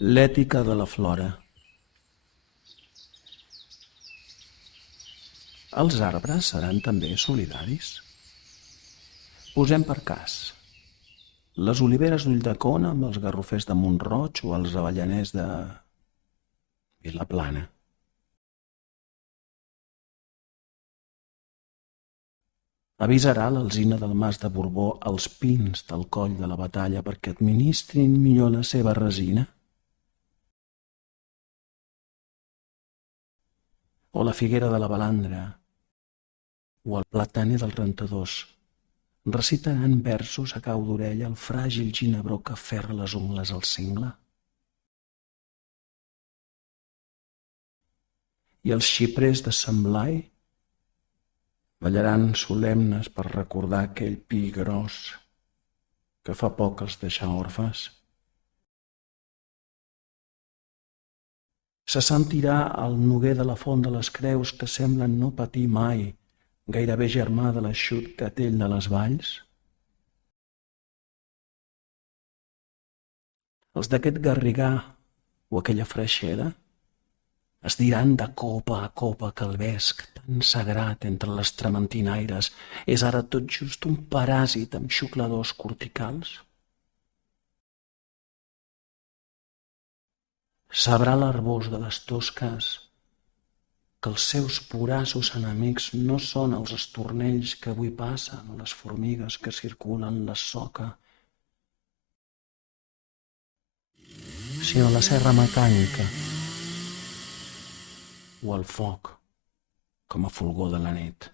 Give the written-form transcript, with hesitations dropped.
L'ètica de la flora. Els arbres seran també solidaris? Posem per cas. Les oliveres d'Ulldecona amb els garrofers de Mont-roig o els avellaners de Vilaplana. Avisarà l'alzina del Mas de Borbó els pins del coll de la Batalla perquè administrin millor la seva resina? O la figuera de la Balandra o el plataner dels Rentadors recitaran versos a cau d'orella el fràgil ginebró que aferra les ungles al cingle? I els xiprers de Sant Blai ballaran solemnes per recordar aquell pi gros que fa poc els deixà orfes? Se sentirà el noguer de la Font de les Creus que semblen no patir mai, gairebé germà de l'eixut gatell de les valls? Els d'aquest garrigar o aquella freixera es diran de copa a copa que el vesc tan sagrat entre les trementinaires és ara tot just un paràsit amb xucladors corticals? Sabrà l'arbós de les Tosques que els seus voraços enemics no són els estornells que avui passen o les formigues que circulen la soca, sinó la serra mecànica o el foc com a fulgor de la nit.